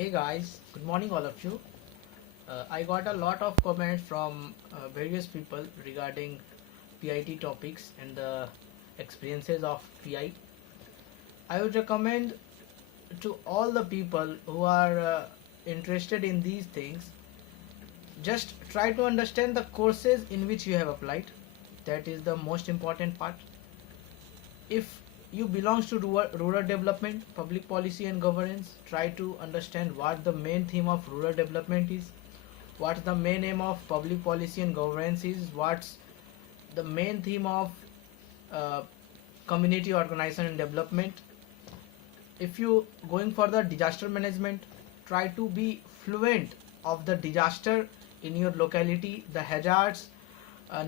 Hey guys, good morning all of you. I got a lot of comments from various people regarding PIT topics and the experiences of PI. I would recommend to all the people who are interested in these things, just try to understand the courses in which you have applied. That is the most important part. If you belongs to rural development, public policy and governance, try to understand what the main theme of rural development is, what's the main aim of public policy and governance is, what's the main theme of uh, community organization and development. If you going for the disaster management, try to be fluent of the disaster in your locality, the hazards,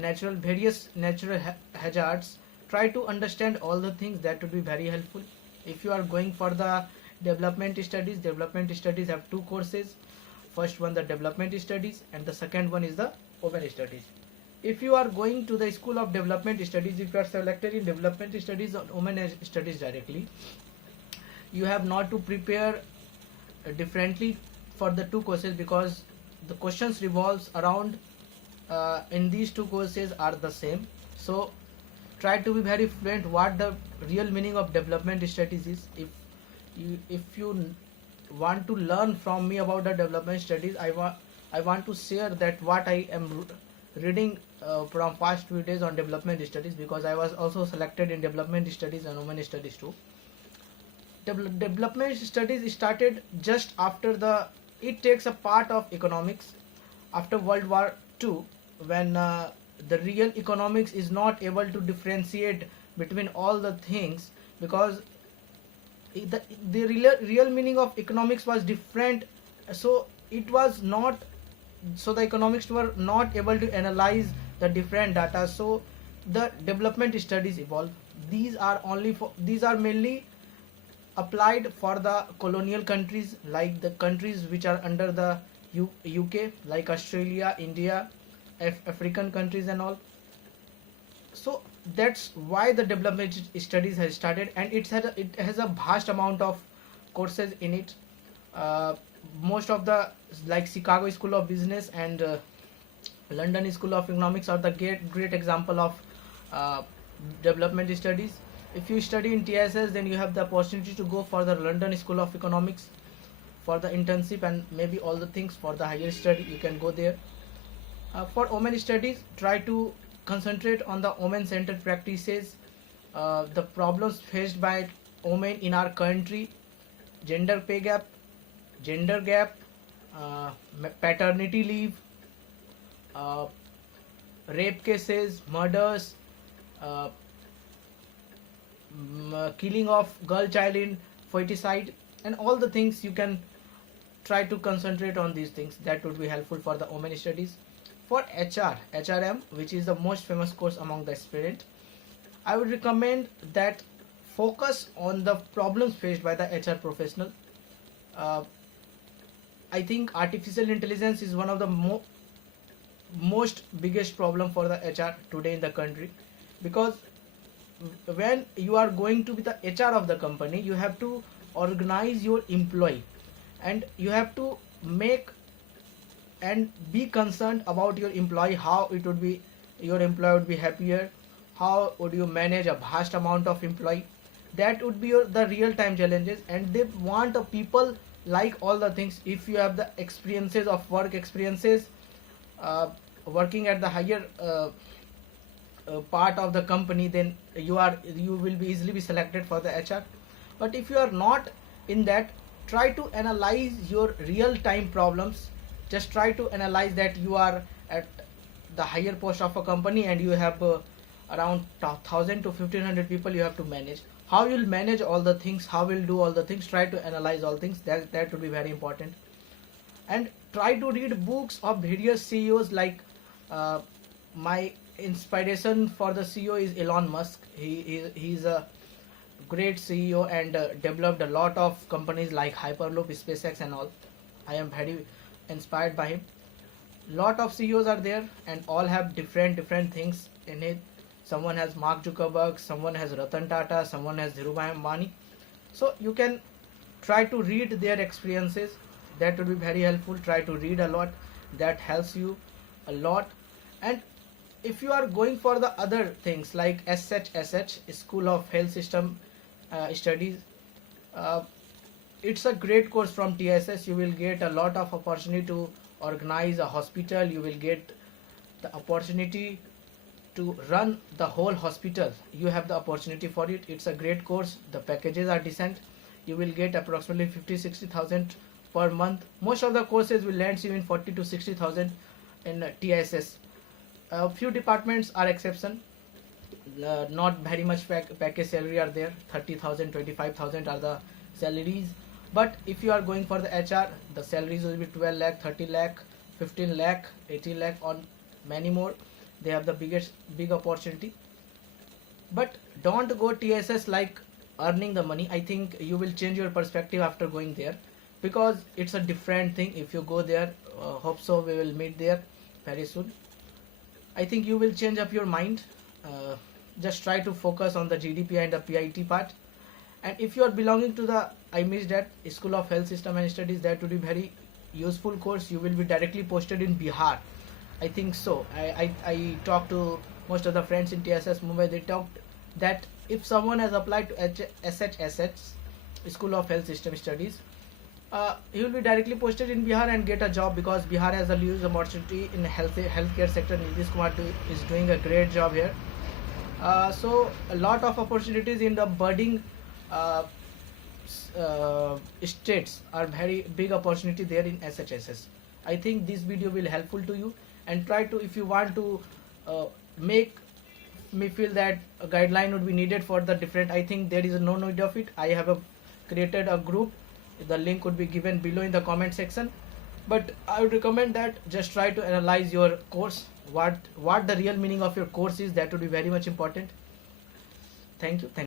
natural various natural hazards. Try to understand all the things. That would be very helpful. If you are going for the development studies have two courses. First one the development studies and the second one is the open studies. If you are going to the school of development studies, if you are selected in development studies or open studies directly, you have not to prepare differently for the two courses, because the questions revolves around in these two courses are the same. So try to be very fluent what the real meaning of development studies is. If you want to learn from me about the development studies, I want to share that what I am reading from past few days on development studies, because I was also selected in development studies and women studies too. Development studies started just after it takes a part of economics after World War II, when the real economics is not able to differentiate between all the things, because the real meaning of economics was different. So it was not, so the economics were not able to analyze the different data. So the development studies evolved. These are mainly applied for the colonial countries, like the countries which are under the UK, like Australia, India, African countries and all. So that's why the development studies has started, and it has a vast amount of courses in it. uh, Most of the, like Chicago School of Business and London School of Economics are the great example of uh, development studies. If you study in TSS, then you have the opportunity to go for the London School of Economics for the internship and maybe all the things for the higher study. You can go there. For women studies, try to concentrate on the women-centered practices, the problems faced by women in our country, gender pay gap, gender gap, uh, paternity leave, uh, rape cases, murders, uh, killing of girl child in foeticide, and all the things. You can try to concentrate on these things. That would be helpful for the women studies. For HRM, which is the most famous course among the aspirant, I would recommend that focus on the problems faced by the HR professional. uh, I think artificial intelligence is one of the most biggest problem for the HR today in the country, because when you are going to be the HR of the company, you have to organize your employee, and you have to make and be concerned about your employee, how it would be, your employee would be happier, how would you manage a vast amount of employee. That would be the real time challenges, and they want a people like all the things. If you have the experiences of work experiences, uh, working at the higher part of the company, then you will be easily be selected for the HR. But if you are not in that, try to analyze your real time problems. Just try to analyze that you are at the higher post of a company and you have around 1000 to 1500 people you have to manage. How you'll manage all the things, how you'll do all the things, try to analyze all things. That would be very important. And try to read books of various CEOs. Like uh, my inspiration for the CEO is Elon Musk. He's a great CEO and developed a lot of companies like Hyperloop, SpaceX and all. I am very inspired by him. Lot of CEOs are there and all have different things in it. Someone has Mark Zuckerberg, someone has Ratan Tata, someone has Dhirubhai Ambani. So you can try to read their experiences. that would be very helpful. Try to read a lot, that helps you a lot. And if you are going for the other things like SHSH, School of Health System Studies, uh, it's a great course from TSS. You will get a lot of opportunity to organize a hospital. You will get the opportunity to run the whole hospital. You have the opportunity for it. It's a great course. The packages are decent. You will get approximately 50-60,000 per month. Most of the courses will land you in 40 to 60,000 in TSS. A few departments are exception. Not very much package salary are there. 30,000, 25,000 are the salaries. But if you are going for the HR, the salaries will be 12 lakh, 30 lakh, 15 lakh, 18 lakh, on many more. They have the big opportunity. But don't go TSS like earning the money. I think you will change your perspective after going there, because it's a different thing. If you go there, hope so we will meet there very soon. I think you will change up your mind. Just try to focus on the GDP and the PIT part. And if you are belonging to the, I missed that, School of Health System and Studies, that would be very useful course. You will be directly posted in Bihar. I think so. I talked to most of the friends in TSS Mumbai. They talked that if someone has applied to SHSH, School of Health System Studies, he will be directly posted in Bihar and get a job, because Bihar has a huge opportunity in healthcare sector. Nitish Kumar is doing a great job here. So a lot of opportunities in the budding states are very big opportunity there in SHSS. I think this video will helpful to you, and try to, if you want to make me feel that a guideline would be needed for the different, I think there is no need of it. I have created a group. The link would be given below in the comment section. But I would recommend that just try to analyze your course, what the real meaning of your course is. That would be very much important. Thank you.